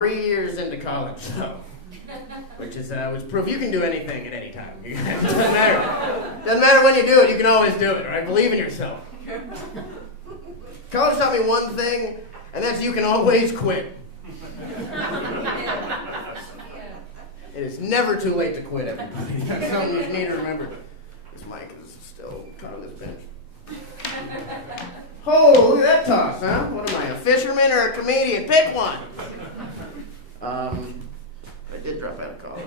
3 years into college, so, which proof you can do anything at any time. It doesn't matter. Doesn't matter when you do it, you can always do it, right? Believe in yourself. College taught me one thing, and that's you can always quit. It is never too late to quit, everybody. That's something you need to remember. This mic is still caught on this bench. Oh, look at that toss, huh? What am I, a fisherman or a comedian? Pick one. I did drop out of college.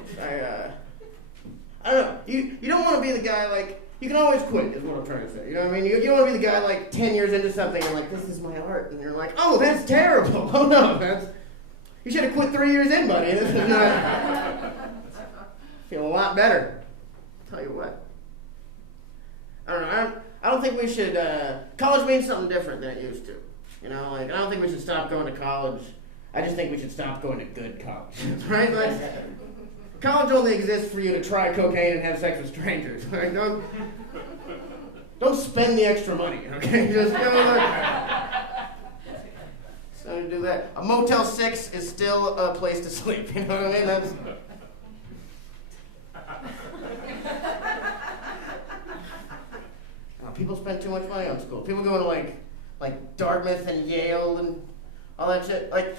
I don't know. You don't want to be the guy like, you can always quit, is what I'm trying to say. You know what I mean? You don't want to be the guy like 10 years into something and like, this is my art. And you're like, oh, that's terrible. Oh no, you should have quit 3 years in, buddy. This is not, feel a lot better. I'll tell you what. I don't know. I don't think we should, college means something different than it used to. You know, like, I don't think we should stop going to college. I just think we should stop going to good college, right? Like, college only exists for you to try cocaine and have sex with strangers. Right? Don't spend the extra money, okay? Just so to do that. A Motel 6 is still a place to sleep. You know what I mean? People spend too much money on school. People go to like Dartmouth and Yale and all that shit. Like,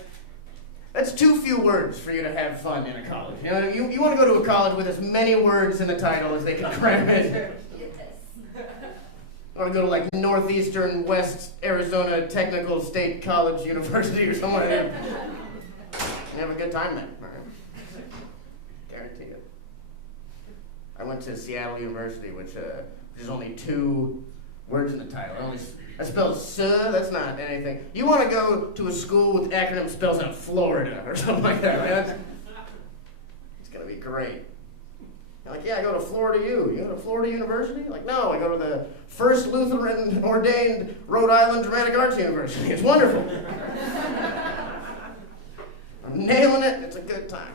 that's too few words for you to have fun in a college. You know, you want to go to a college with as many words in the title as they can cram in. Or go to like Northeastern West Arizona Technical State College University or somewhere there. And have a good time then. Guarantee it. I went to Seattle University, which there's only 2 words in the title. That spells that's not anything. You want to go to a school with acronym spells out Florida or something like that, right? It's going to be great. You're like, yeah, I go to Florida U. You go to Florida University? Like, no, I go to the First Lutheran Ordained Rhode Island Dramatic Arts University. It's wonderful. I'm nailing it. It's a good time.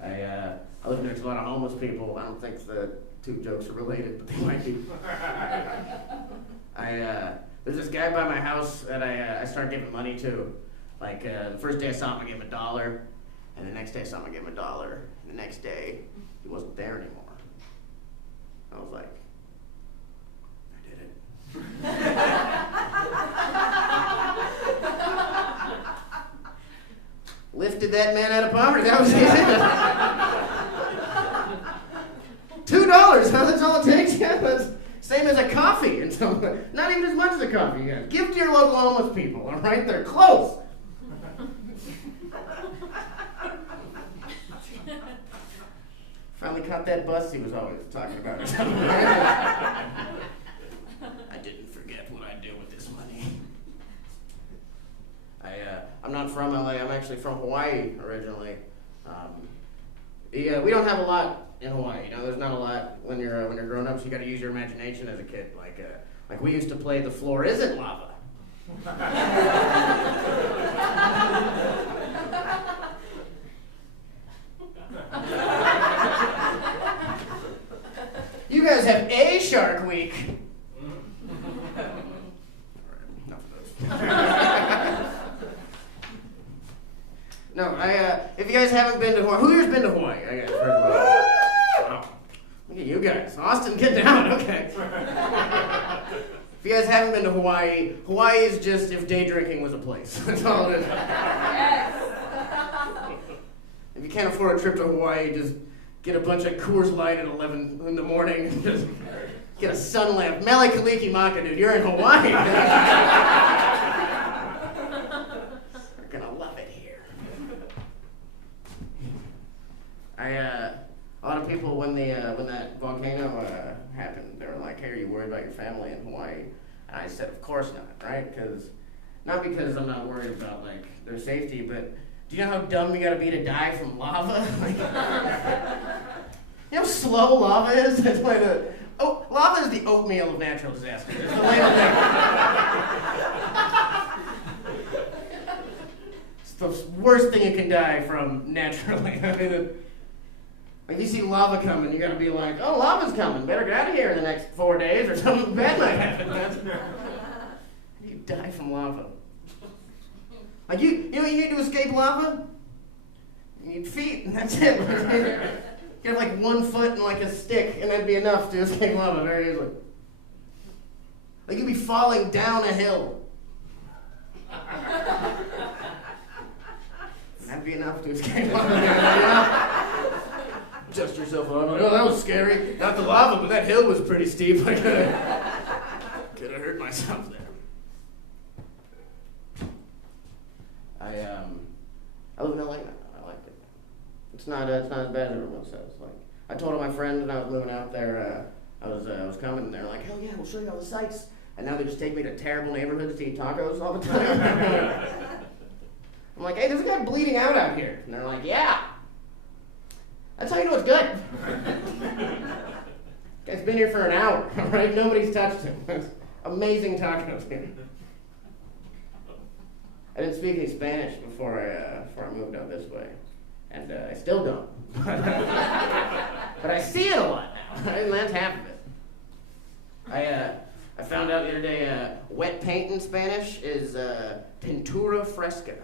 I live next to a lot of homeless people. I don't think the 2 jokes are related, but they might be. There's this guy by my house that I started giving money to. Like, the first day I saw him, I gave him $1. And the next day I saw him, I gave him $1. And the next day, he wasn't there anymore. I was like, I did it. Lifted that man out of poverty. That was easy. $2, huh? That's all it takes? Yeah, that's same as a coffee. And so, not even as much as a coffee, you guys. Give to your local homeless people, all right? They're close. Finally caught that bus he was always talking about. I didn't forget what I'd do with this money. I'm not from LA. I'm actually from Hawaii originally. We don't have a lot in Hawaii. You know, there's not a lot when you're grown up. So you got to use your imagination as a kid. Like we used to play the floor isn't lava. You guys have a Shark Week. Enough of those. No, if you guys haven't been to Hawaii, who here's been to Hawaii? I guess, first of all. Wow. Look at you guys. Austin, get down. Okay. If you guys haven't been to Hawaii, Hawaii is just if day drinking was a place. That's all it is. Yes. If you can't afford a trip to Hawaii, just get a bunch of Coors Light at 11 in the morning and just get a sun lamp. Mele Kalikimaka, dude. You're in Hawaii. You're gonna love it here. A lot of people when that volcano happened, they were like, "Hey, are you worried about your family in Hawaii?" And I said, "Of course not, right? Not because I'm not worried about like their safety, but do you know how dumb you gotta be to die from lava? You know how slow lava is? It's like lava is the oatmeal of natural disasters. It's the latest thing. It's the worst thing you can die from naturally. I mean, like you see lava coming, you gotta be like, oh, lava's coming. Better get out of here in the next 4 days, or something bad might happen. You die from lava. Like you know what you need to escape lava? You need feet, and that's it. You have like 1 foot and like a stick, and that'd be enough to escape lava very easily. Like you'd be falling down a hill. That'd be enough to escape lava. Dust yourself up. Like, oh, that was scary. Not the lava, but that hill was pretty steep. I could have hurt myself there. I live in LA now. I like it. It's not as bad as everyone says. Like I told my friend when I was moving out there, I was coming, and they're like, hell yeah, we'll show you all the sights. And now they just take me to terrible neighborhoods to eat tacos all the time. I'm like, hey, there's a guy bleeding out here. And they're like, yeah. That's how you know it's good. Guy's been here for an hour, all right? Nobody's touched him. It's amazing tacos here. I didn't speak any Spanish before I moved out this way, and I still don't. But I see it a lot now, and that's half of it. I found out the other day wet paint in Spanish is pintura fresca.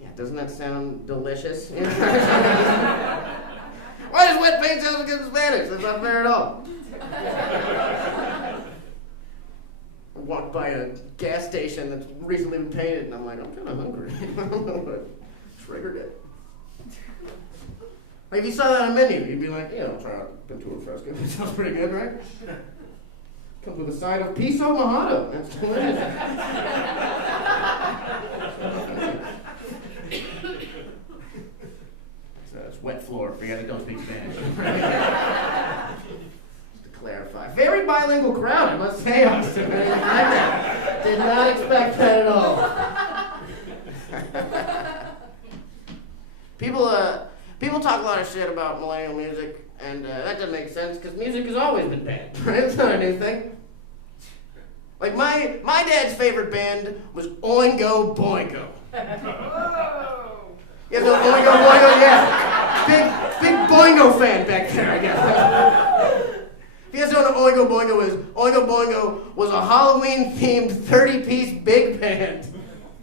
Yeah, doesn't that sound delicious? Why does wet paint sound so good in Spanish? That's not fair at all. I walked by a gas station that's recently been painted, and I'm like, I'm kind of hungry. I don't know what triggered it. Like, if you saw that on a menu, you'd be like, yeah, I'll try out pintura fresca. That sounds pretty good, right? Comes with a side of piso mojado. That's delicious. So it's wet floor for you that don't speak Spanish. Just to clarify. Very bilingual crowd, I must say, Austin. Did not expect that at all. People talk a lot of shit about millennial music, and that doesn't make sense because music has always been bad. Right? It's not a new thing. Like my dad's favorite band was Oingo Boingo. You guys know Oingo Boingo? Yeah. Big Boingo fan back there, I guess. If you guys don't know what Oingo Boingo was a Halloween-themed 30-piece big band.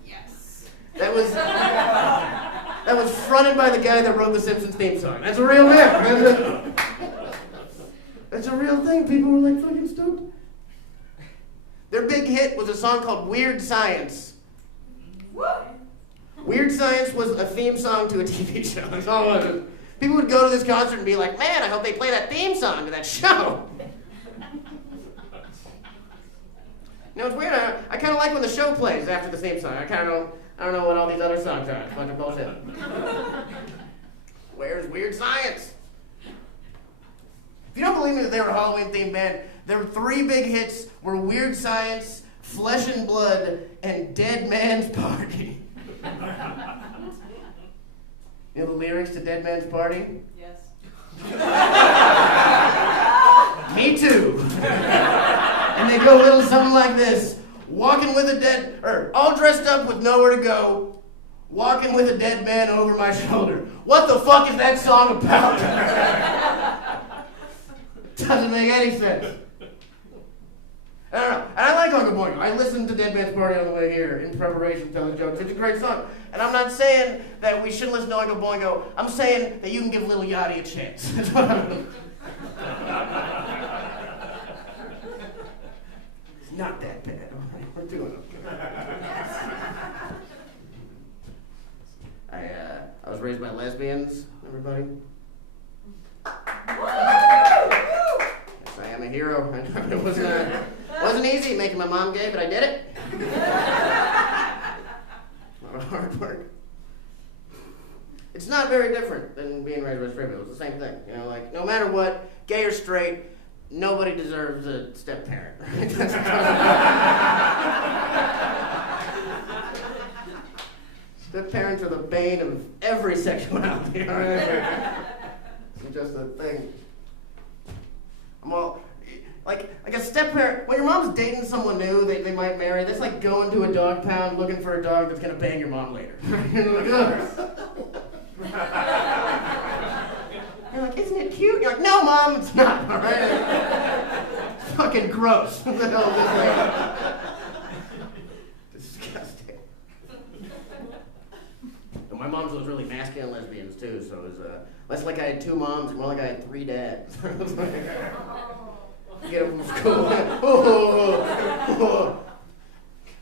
Yes. That was fronted by the guy that wrote the Simpsons theme song. That's a real man. That's a real thing. People were like fucking stoked. Their big hit was a song called Weird Science. What? Weird Science was a theme song to a TV show. That's all it was. People would go to this concert and be like, man, I hope they play that theme song to that show. You know, it's weird. I kind of like when the show plays after the theme song. I don't know what all these other songs are. It's a bunch of bullshit. Where's Weird Science? If you don't believe me that they were a Halloween-themed band, their 3 big hits were Weird Science, Flesh and Blood, and Dead Man's Party. You know the lyrics to Dead Man's Party? Yes. Me too. And they go a little something like this. Walking with a dead, or all dressed up with nowhere to go, walking with a dead man over my shoulder. What the fuck is that song about? Doesn't make any sense. I don't know. And I like Uncle Boingo. I listened to Dead Man's Party on the way here in preparation to tell the jokes. It's a great song. And I'm not saying that we shouldn't listen to Uncle Boingo. I'm saying that you can give Lil Yachty a chance. That's what I mean. It's not that bad. We're doing okay. I was raised by lesbians, everybody. Yes, I am a hero. It wasn't easy making my mom gay, but I did it. A lot of hard work. It's not very different than being raised by straight people. It's the same thing. You know, like, no matter what, gay or straight, nobody deserves a step-parent. Step-parents are the bane of every sexuality. It's just a thing. I'm all... Like a step-parent, when your mom's dating someone new they might marry, that's like going to a dog pound looking for a dog that's going to bang your mom later. You're like, ugh. You're like, isn't it cute? You're like, no, Mom, it's not, all right? It's fucking gross. What the hell is this? moms those really masculine lesbians too, so it was less like I had 2 moms, more like I had 3 dads. Get home from school.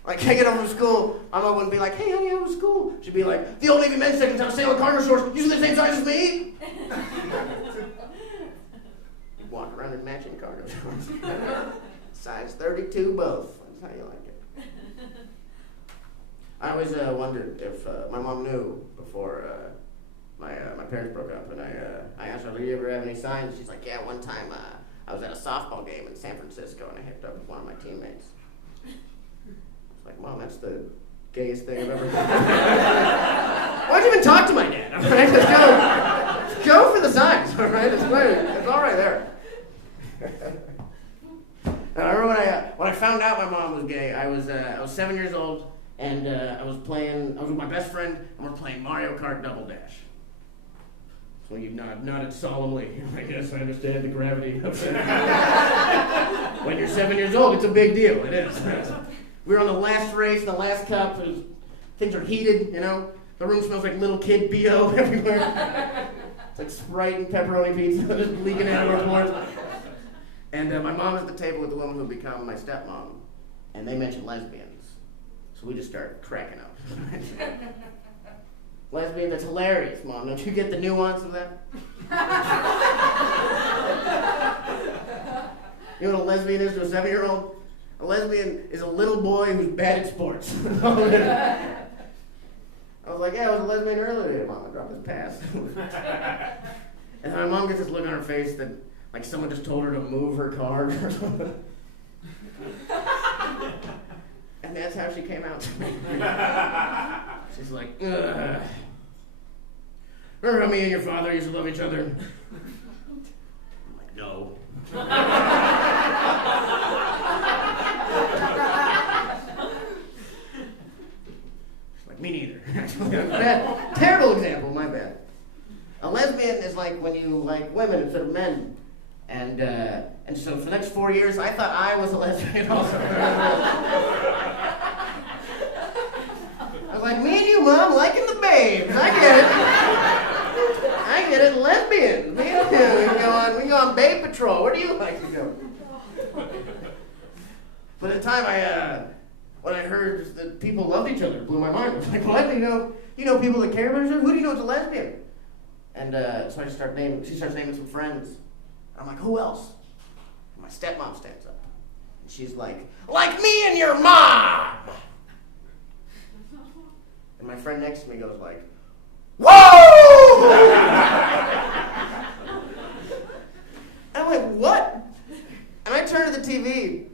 Like, I get home from school, my mom wouldn't be like, hey, honey, how was school? She'd be like, the Old Navy men's section's on sale at cargo stores, usually the same size as me. You'd walk around in matching cargo shorts. Size 32 both. That's how you like it. I always wondered if my mom knew before my parents broke up, and I asked her, do you ever have any signs? She's like, yeah, one time I was at a softball game in San Francisco, and I hooked up with one of my teammates. Like, Mom, that's the gayest thing I've ever done. Why'd you even talk to my dad? All right, just go for the signs. All right, it's all right there. I remember when I found out my mom was gay. I was 7 years old, and I was with my best friend, and we're playing Mario Kart Double Dash. So you nodded solemnly. I guess I understand the gravity of it. When you're 7 years old, it's a big deal. It is. We were on the last race, the last cup. Things are heated, you know. The room smells like little kid B.O. everywhere. It's like Sprite and pepperoni pizza just leaking out of our floors. And my mom at the table with the woman who became my stepmom, and they mentioned lesbians. So we just started cracking up. Lesbian, that's hilarious, Mom. Don't you get the nuance of that? You know what a lesbian is to a 7-year-old? A lesbian is a little boy who's bad at sports. I was like, yeah, I was a lesbian earlier today, Mom. I dropped this pass. And then my mom gets this look on her face that, like, someone just told her to move her card or something. And that's how she came out to me. She's like, ugh. Remember how me and your father used to love each other? I'm like, no. Like, me neither. Bad, terrible example, my bad. A lesbian is like when you like women instead of men. And so for the next 4 years, I thought I was a lesbian also. I was like, me and you, Mom, liking the babes. I get it, lesbians. Me and you, we can go on babe patrol. Where do you like to go? But at the time, when I heard that people loved each other, it blew my mind. I was like, what? You know people that care about each other? Who do you know is a lesbian? And so she starts naming some friends. And I'm like, who else? And my stepmom stands up. And she's like me and your mom! And my friend next to me goes like, whoa! And I'm like, what? And I turn to the TV,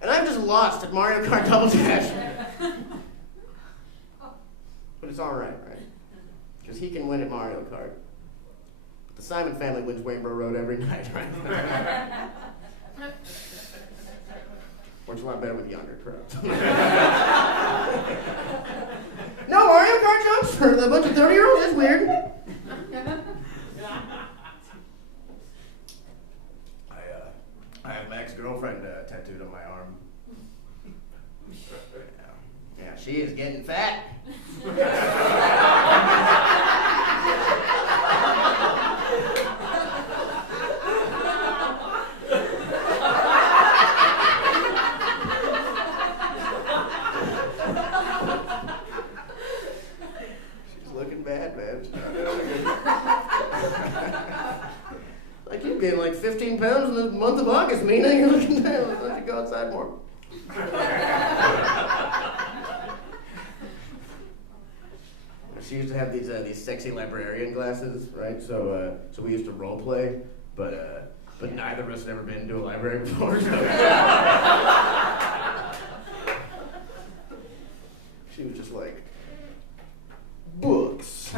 and I'm just lost at Mario Kart Double Dash. But it's all right? Because he can win at Mario Kart. But the Simon family wins Rainbow Road every night, right? Works a lot better with younger crowds. No Mario Kart jumps for a bunch of 30-year-olds? That's weird. I have my ex-girlfriend tattooed on my arm. Yeah, she is getting fat. She's looking bad, man. Like, you gained like 15 pounds in the month of August, Mina. You're looking down. Why don't you go outside more? She used to have these sexy librarian glasses, right? So we used to role play, but neither of us had ever been to a library before. So. She was just like, books.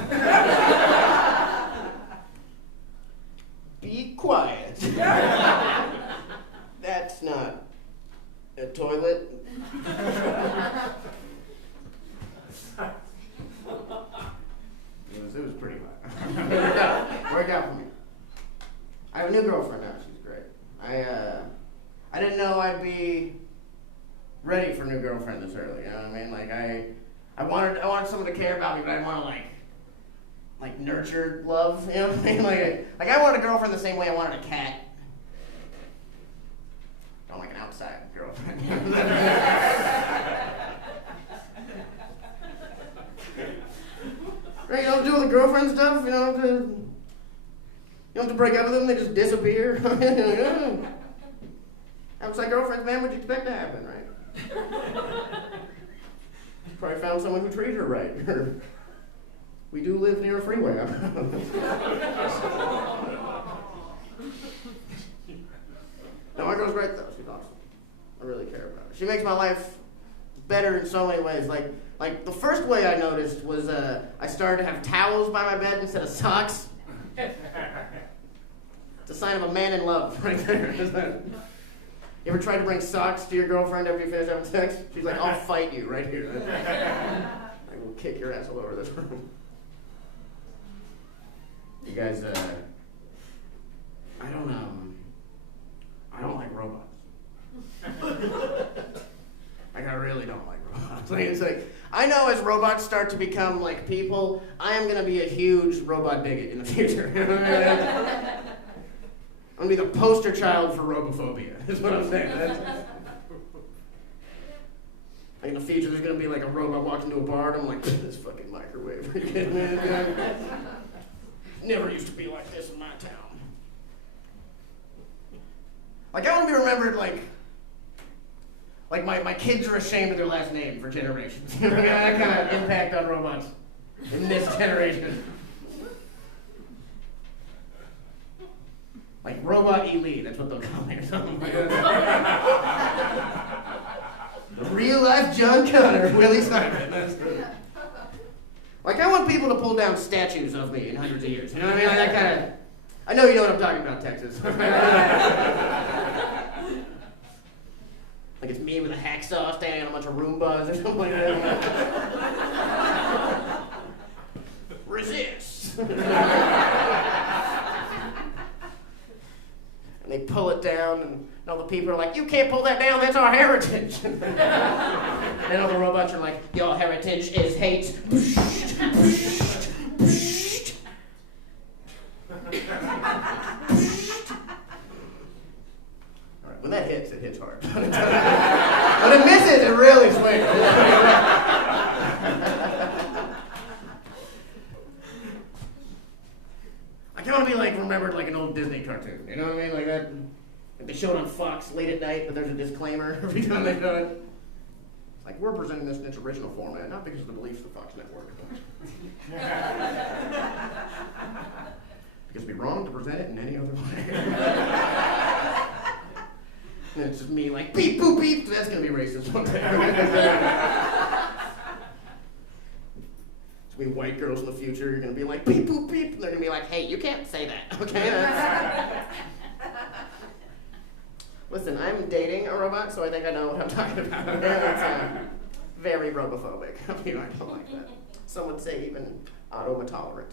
Be quiet. That's not a toilet. It was pretty hot. Worked out for me. I have a new girlfriend now. She's great. I didn't know I'd be ready for a new girlfriend this early. You know what I mean? Like I I wanted someone to care about me, but I didn't want to like nurture love. You know what I mean? Like I wanted a girlfriend the same way I wanted a cat. Don't like an outside girlfriend. Right, you don't do all the girlfriend stuff, you don't have to break up with them, they just disappear. Outside girlfriends, man, what do you expect to happen, right? Probably found someone who treated her right. We do live near a freeway. No, my girl's great though, she's awesome. I really care about her. She makes my life better in so many ways. Like the first way I noticed was I started to have towels by my bed instead of socks. It's a sign of a man in love, right there. You ever tried to bring socks to your girlfriend after you finish having sex? She's like, I'll fight you right here. I will kick your ass all over this room. You guys, I don't like robots. I really don't like robots. It's like, I know as robots start to become like people, I am going to be a huge robot bigot in the future. I'm going to be the poster child for robophobia, is what I'm saying. Like in the future, there's going to be like a robot walks into a bar, and I'm like, this fucking microwave. Are you kidding me? Never used to be like this in my town. Like, I want to be remembered like my kids are ashamed of their last name for generations. That kind of impact on robots in this generation. Like Robot Elite, that's what they'll call me or something like that. The real life John Connor, Willie Simon. Like I want people to pull down statues of me in hundreds of years. You know what I mean? Like that kind of. I know you know what I'm talking about, Texas. Like it's me with a hacksaw standing on a bunch of Roombas or something like that. Resist. And they pull it down, and all the people are like, you can't pull that down, that's our heritage. And all the robots are like, your heritage is hate. Alright, when that hits, it hits hard. When it misses, it really swings. I kind of want to be like remembered like an old Disney cartoon. You know what I mean? Like that. Like they show it on Fox late at night, but there's a disclaimer every time they do it. It's like we're presenting this in its original format, not because of the beliefs of the Fox network. Because it'd be wrong to present it in any other way. And it's just me like beep boop beep. That's gonna be racist one day. Be white girls in the future, you're going to be like, beep, boop, beep, and they're going to be like, hey, you can't say that, okay? Listen, I'm dating a robot, so I think I know what I'm talking about. It's very robophobic. I don't like that. Some would say even automa-tolerant.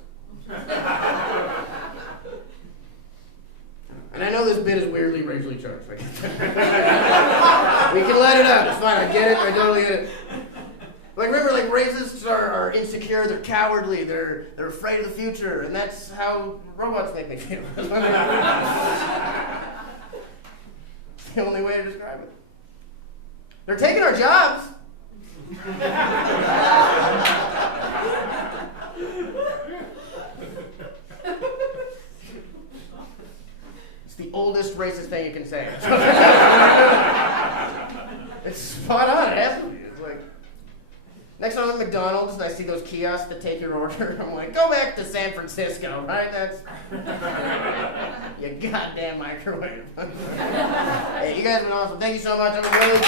And I know this bit is weirdly racially charged. We can let it out, it's fine, I get it, I totally get it. Like remember, like racists are insecure, they're cowardly, they're afraid of the future, and that's how robots make me feel. It's the only way to describe it. They're taking our jobs. It's the oldest racist thing you can say. It's spot on, it has to be. It's like next time I'm at McDonald's and I see those kiosks that take your order, I'm like, go back to San Francisco, right? That's you goddamn microwave. Hey, you guys have been awesome. Thank you so much. I'm really